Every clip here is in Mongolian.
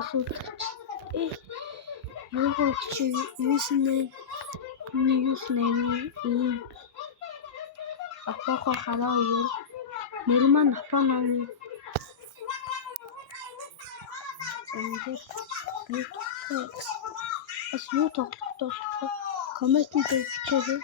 Асууж юу чи юуснэ апаха хараа юу нэрман апананы As юу тогтолцоо коммент дээр бичээрэй.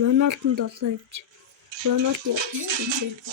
Рональдонд олоо явж. Рональд явж.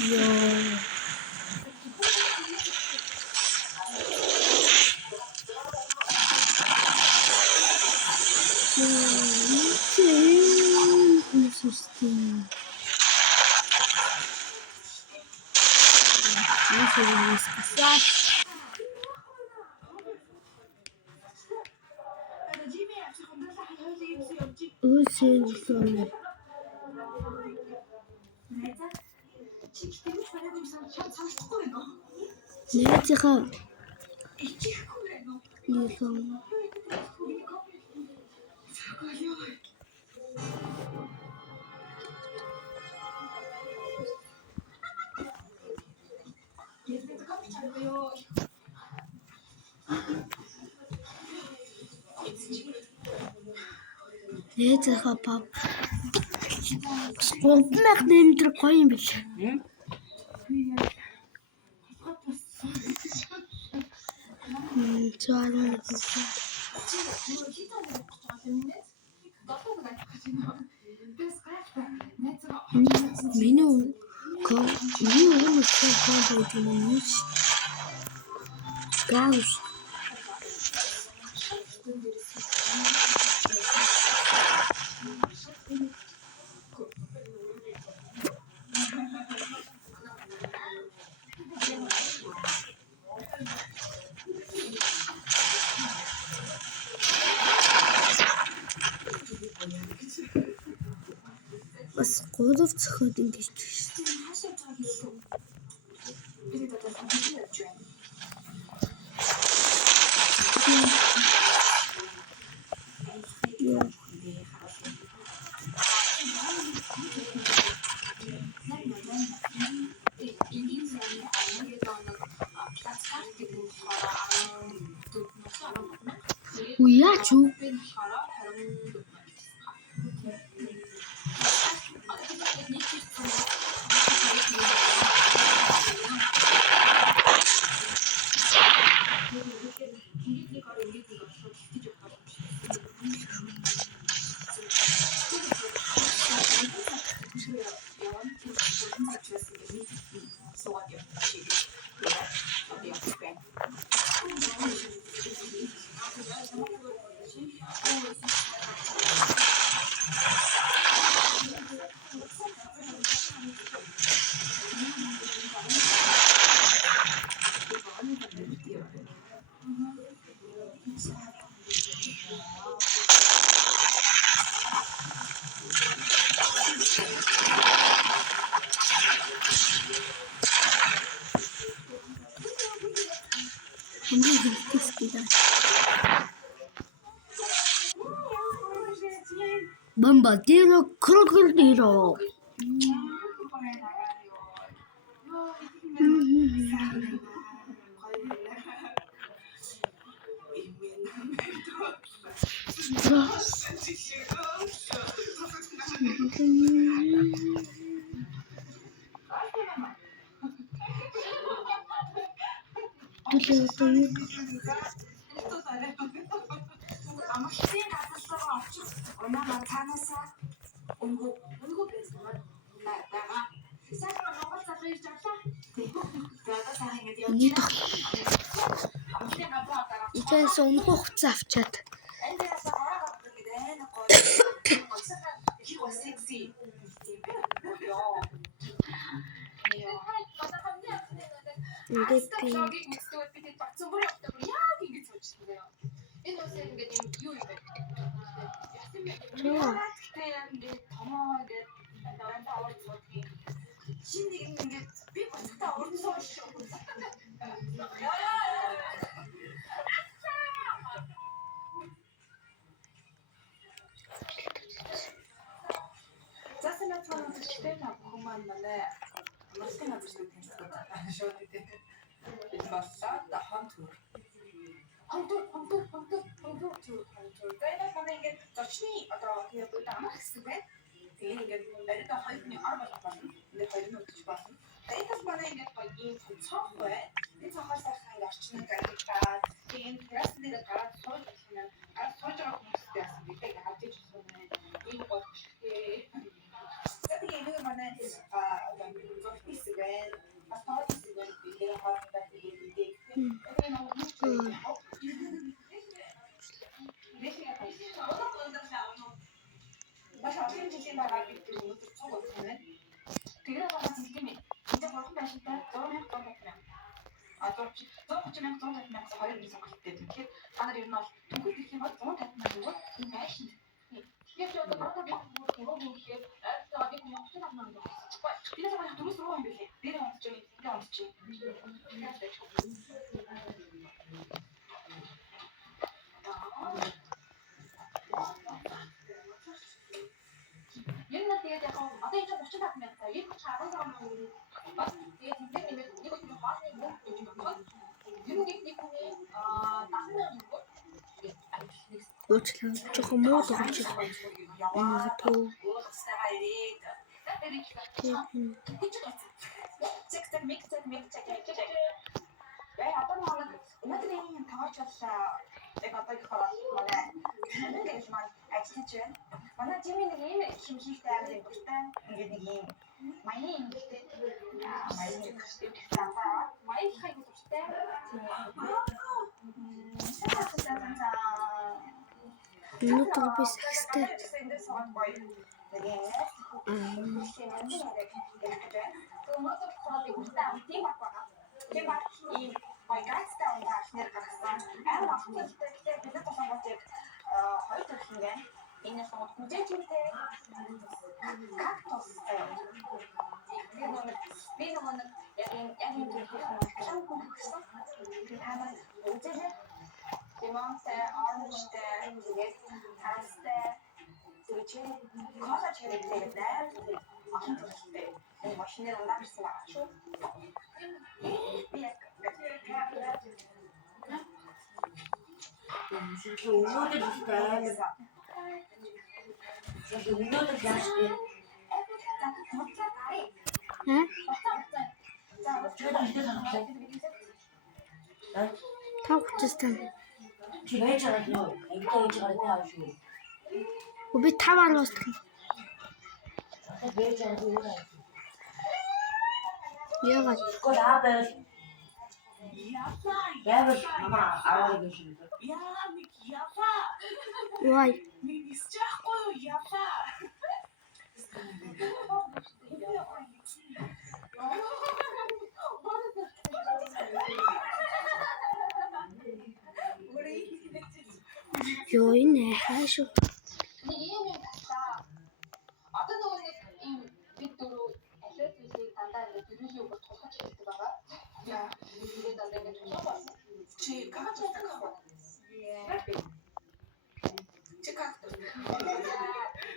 Йоо. Система. Найзынхаа пап 3000 нэмтэр гоё юм биш. Миний бас гурав цохоод ингэж байна. Яач юу? Bombardiro crocodilo. Итээс өнөх хугацаа авчаад. Маш олон жилийн дараа бид тэр өнөөдөр цуг болох юм байна. Тэгээд байгаа зүйл юм. Энд бурхан байшинтай 100,000 а 130,000 2 сонголттой. Тэгэхээр та нар ер нь бол түнхэл гэх юм бол 150,000 өгөөд энэ байшин. Тэгэхээр одоо бодоод байгаа юм гэхээр айцаа би хүн 35,000 өгсөн. Тэрээс байгаа дөрөс рүү юм билээ. Дээр онцч юм, энэ онцч юм. Ер нь тэгээд яг одоо энэ 35,000 таа. Энэ 15,000 бас тэгээд энэ нэмээд нэг өдөр хоолны мөнгө гэж бодоход ер нь нэг хүний 10,000 өгөө. Уучлаарай жоохон муу дуулж байна. Тоо. Яа одоо нэг өнөөдрийн тооч бол яг одоогийнхоо манай нэг маань ажиллаж байна. Манай жимийн нэг ийм химхийтэй амар юм дуртай. Ингээд нэг ийм маягийн юм гэдэг. Маягийн хэвчээ таваа. Маягийн хайг дуртай. Өнөөдөр би сахистай. Тийм баг ийм байгацтай унгаас нэр гаргасан. Амар автоматтай бид нар сонгож яг хоёр төрөл юм байна. Энэ сонгож хүчтэй кактус. Би нэг яг энэ төрлийн хүчтэй. Хамаа үжигээ Лимонтэй, оранжтай, тэгээд тарастай, тэгээд кола чирэгтэй дээр олон төрөлтэй. Энэ машинаар ундарсан байгаа шүү. Би яг өнөөдөр яаш бэ? Та хүчтэй. Чивэж байгаа юм. Энд байж байгаа шүү. Би 5 араас тань. Байж байгаа юм. Яагаад? Скол аабэл. Яагаад мама аваад гэж юм бэ? яа нэг яфа. Why? Нэг исчахгүй юу яфа. Ёо энэ хаашаа. Нэг юм байна. Одоо нөгөө нэг ийм бид дөрөв алиад зүйлийг дандаа ингэ дөрвөлийг бүр тулгаж хэлдэг байгаа. Яа, тэгээд дандаа ингэ тулгаж байна. Чи как так? Чи как так?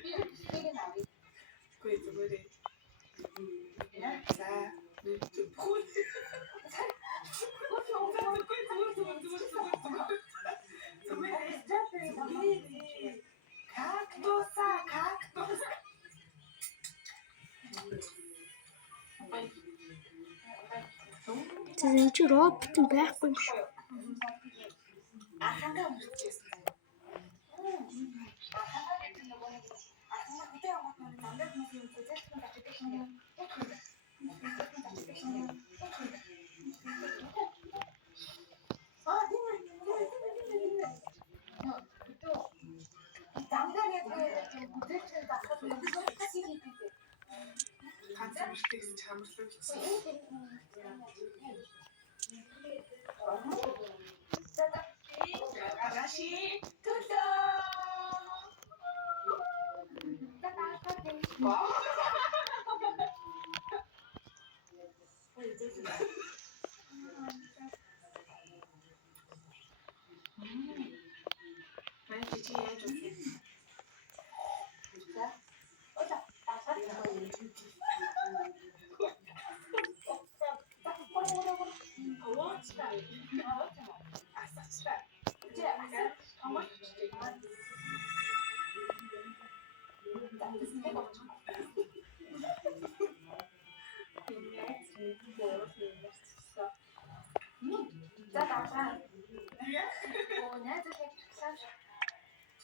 Би үсгийг наваа. Гүй зүгээр. Яа, за. Хүү. Кактус. Тэгвэл чи робот байхгүй юм шүү. Ахандаа үрчээсэн. Ахандаа гэдэг нөгөө нэг ахандаа хөдөө яваад нэг дандаа нэг юм үзэлцэн татдаг юм. Дандаа нэг үзэлцэн татдаг юм. Ганцхан биштэйс чамрлуу гэсэн. Агаши төлөө.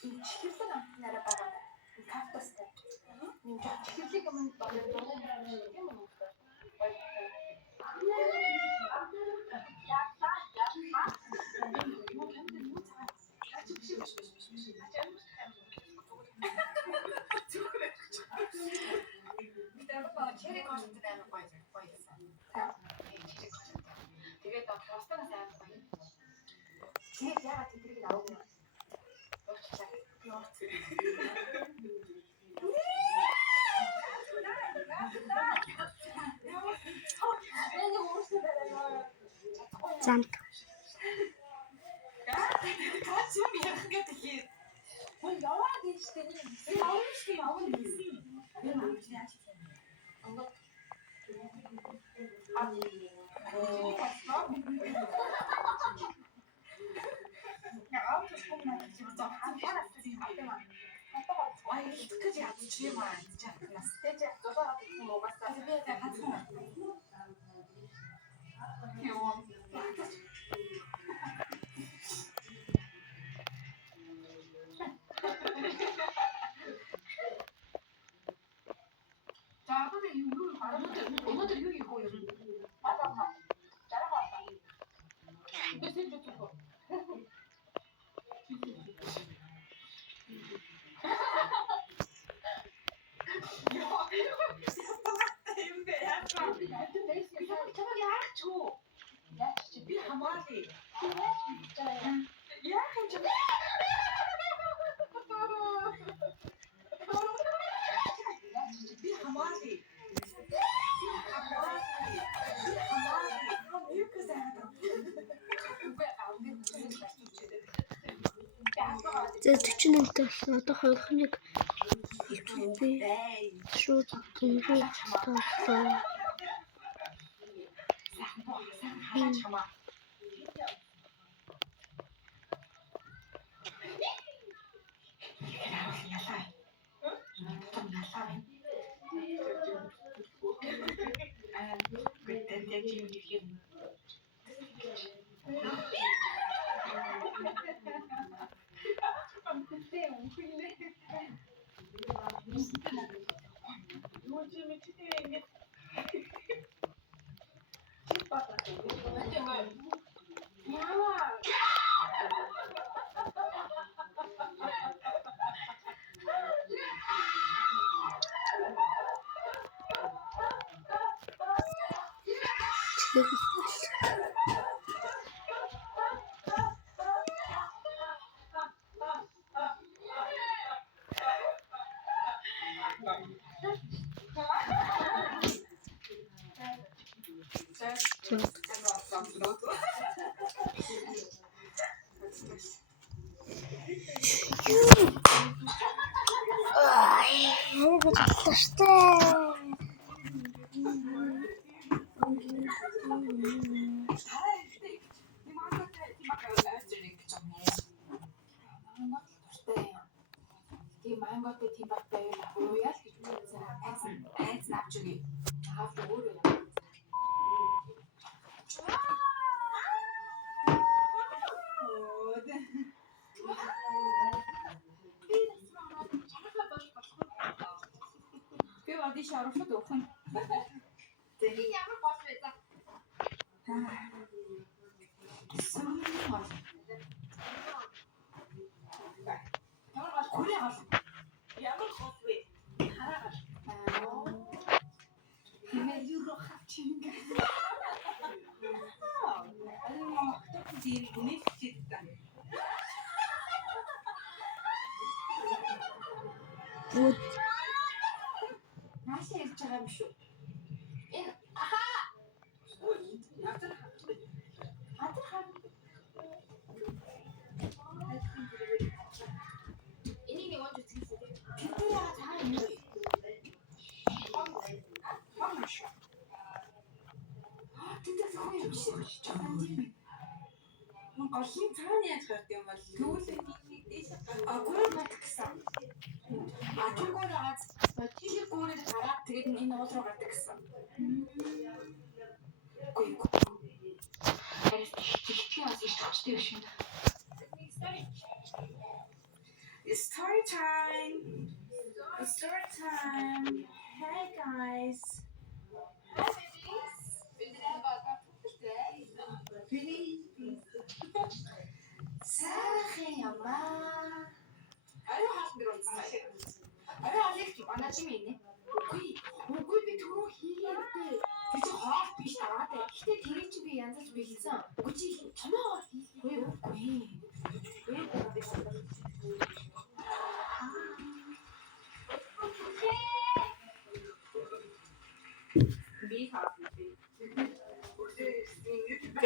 Чихэлсэн амтнараа байгаа. Кактустай. Нэг чихэлэг юм болоод юм уу? Замд. Кач юм ярих гэдэг хий. Хөө яваа гэж тийм. Явна шүү явна гэсэн. Яг яаж тийм. Онгод. Өнөөдөр юу хийх вэ? Би хамгаалъя. Яах юм чи? Би хамгаалъя. За 48-т болсон. Одоо хоёрхныг би шууд тэмрээ тавлаа. Шарфад уухан. Тэний ямар гол байсан? Ямар гол хүрээ гол. Ямар гол вэ? Хараагаар. Хэмээ юу хавчинг. Аа, тийм нэг чидтан. Бүгд Наашаа ирж байгаа юм шүү. Энэ ахаа. Хатар хат. Энийг нэг онц үзчихсэн. Тэр яа цаа юм бэ? Тэндээс хөө юм шиг чамд юм. Голын цаана яаж гард юм бол төвлөний нэг дээш гурав нот гэсэн. Тэргүүр аз тийх гүүрээр гараад тэгээд энэ уул руу гардаг гэсэн. Гүй. Чи бас их төвчтэй биш юм. It's story time. It's story time. Hey guys. Hi babies. Сайхан ямаа. Арай хаалт дээр болсон. Арай алиг чи банаа чи минь. Үгүй би түрүү хийлээ. Тэр чи хоол биш таа. Гэтэ тэрийг чи би янзаж би хийсэн. Үгүй чи томоо хийлээ. Үгүй.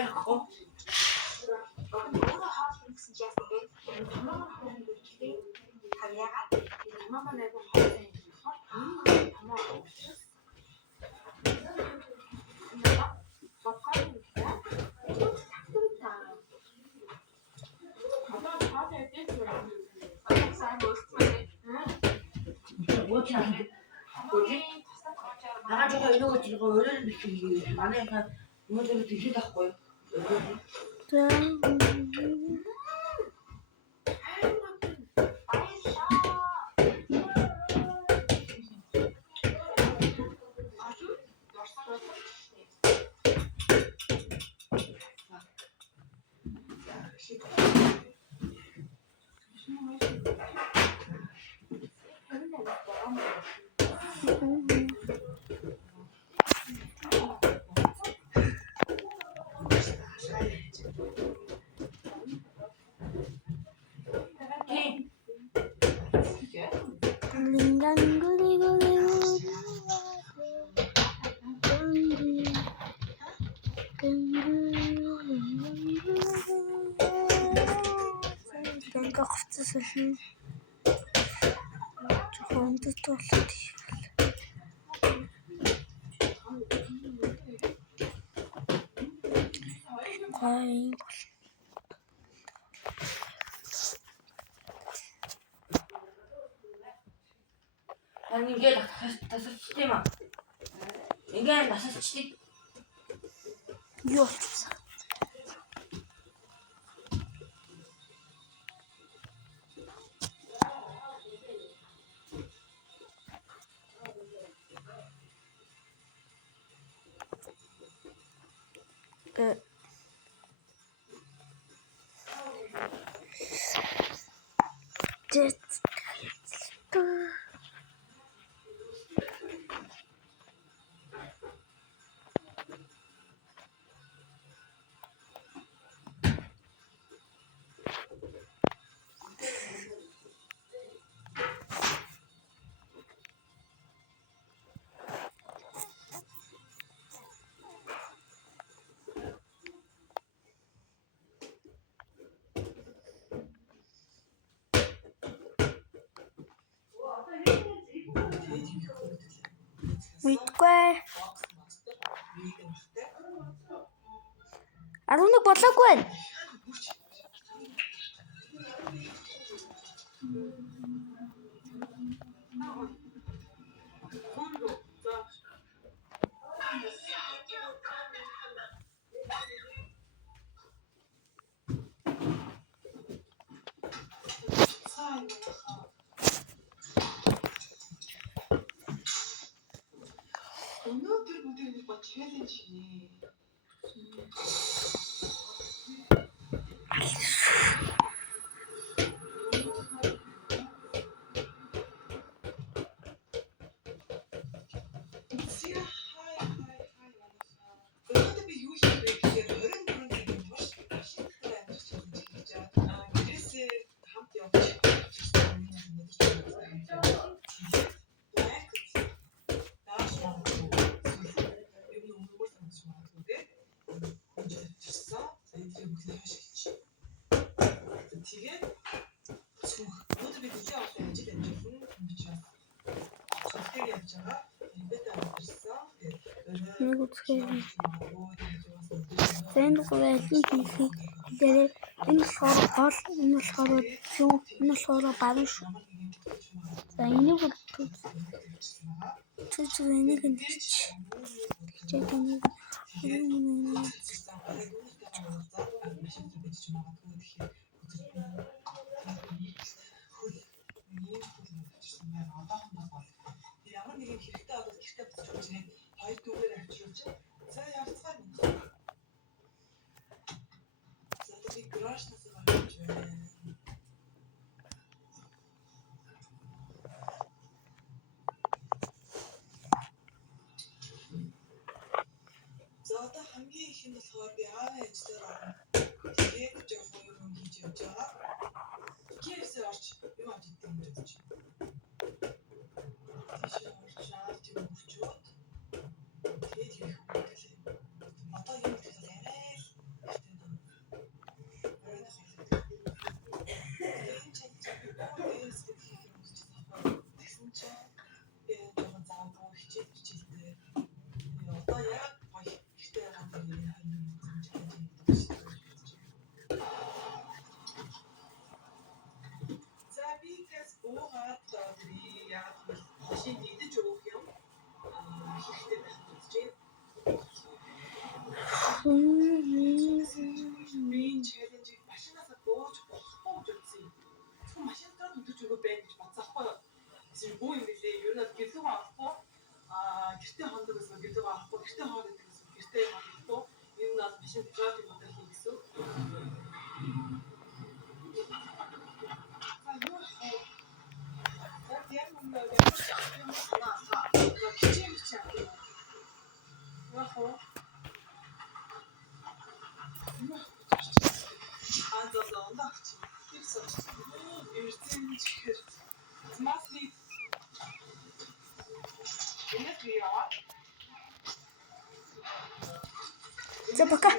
яахгүй. Өөрөө хаалт гэсэн чи яасан бэ? Томоо хаалт гэхдээ хавьяагаад томоо маань айгүй хаалт юм болохоор томоо уучрас. Бокал гэдэг. Одоо хаалт яадаг юм. Одоо сайн болчихсон. Уучраа. Нагаа жоо инoo жоо өөрөө бичиж манайха өнөөдөр тийшээ тахгүй. Ингээд тасалчтай юм аа. Ингээд тасалчтай. Юу болчихсон? Мэдгүй. 11 болоогүй байна. Өнөөдөр бүгд нэг ба челленж нэ. Өнөөдөр би юу хийх вэ гэхээр 24-ний турш Вашингтон амьдарч хийж байгаа. Гэрээсээ хамт явж тэгээд өнөөдөр би дэлхийн авах ажил амжилтсан юм учраас цогтыг явж байгаа. Эндээ амьдсан. Нэг үсгээр. Тэнд гол хийхийг дээр энэ болохоор гол энэ болохоор юу энэ болохоор бавн шүү. За энийг ч энийг хийж энийг ямар нэгэн хэрэгтэй болоод гэртээ буцаж өгч нэг хоёр дүүгээр авчруулж за явцгаая юм. За би гаражнаас гарч байна. За одоо хамгийн их нь болохоор би аавын ажлаар орно. Тэгээд жоохон юм хийж явж байгаа. Киевс орч юм авч идэх юм гэж. Шаал тийм өгчөөд тэгээд юу хийх вэ? Одоо юм хэлээ арай яагаад гэвэл машин идэж өгөх юм хэрэгтэй байх гэж үзэж байна. Би энэ челленжийг машинаасаа бууж болохгүй гэж үзсэн юм. Зөвхөн машинтаа өдөрж өгөө байх гэж бодсаахгүй юу? Эсвэл бүү юм билээ. Ер нь гэлүүг авахгүй гэртээ хондог гэсэн гэлүүг авахгүй гэртээ хондог гэсэн гэртээ хондог. Ер нь машин драйвинг удаа хийх гэсэн. За пока.